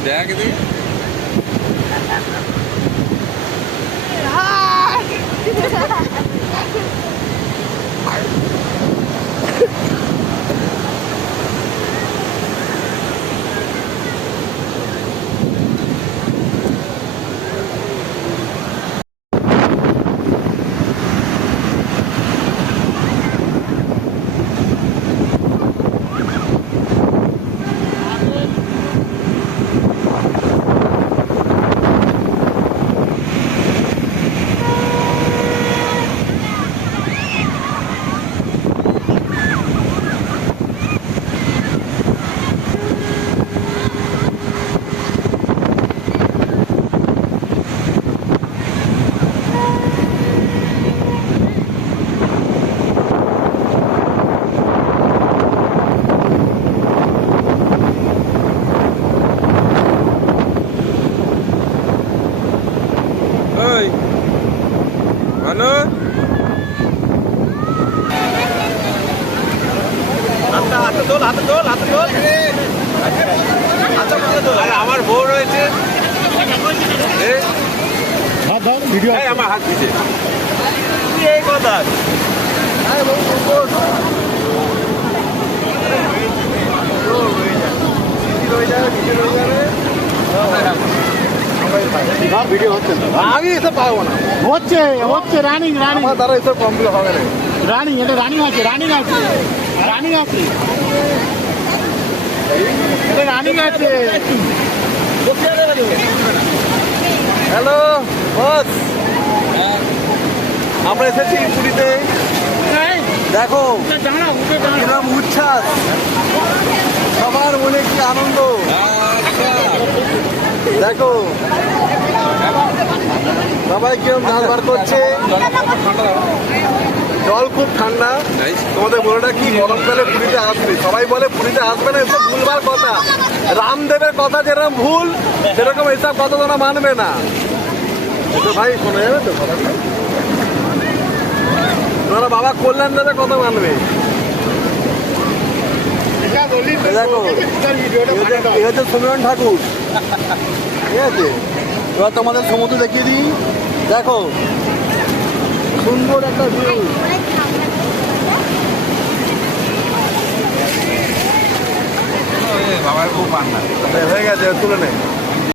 দেখ দেখি ওই ভালো হাতটা হাতে তোল হাতে তোল আরে আমার বউ রয়েছে। এই আমার হাত দিছে। কি এই কথা? ভিডিও হচ্ছে তো আমি এসব পাবো না। হচ্ছে হচ্ছে রানিং রানিং দ্বারা এসব কমপ্লিট হবে না। রানিং এটা রানিং আছে রানিং আছে। রানিং আছে। রানিং আছে। হ্যালো বস আমরা এসেছি পুরীতে। দেখো কিরম উচ্ছ্বাস। সবার মনে কি আনন্দ? দেখো সবাই কিরম ডাল বার করছে? জল খুব ঠান্ডা. তোমাদের মনেটা কি গরমকালে পুরীতে আসবে? সবাই বলে পুরীতে আসবে না এসব ভুলবার কথা। রামদেবের কথা যেরকম ভুল সেরকম এসব কথা তোমরা মানবে না। ভাই শোনা যাবে তো কথাটা? তোমরা বাবা কল্যাণ দেবের কথা মানবে? দেখো এ হচ্ছে সমীরণ ঠাকুর। ঠিক আছে? এবার তোমাদের সমুদ্র দেখিয়ে দিই। দেখো সুন্দর একটা ভিউ বাবার খুব পান না। হয়ে গেছে তুলে নেই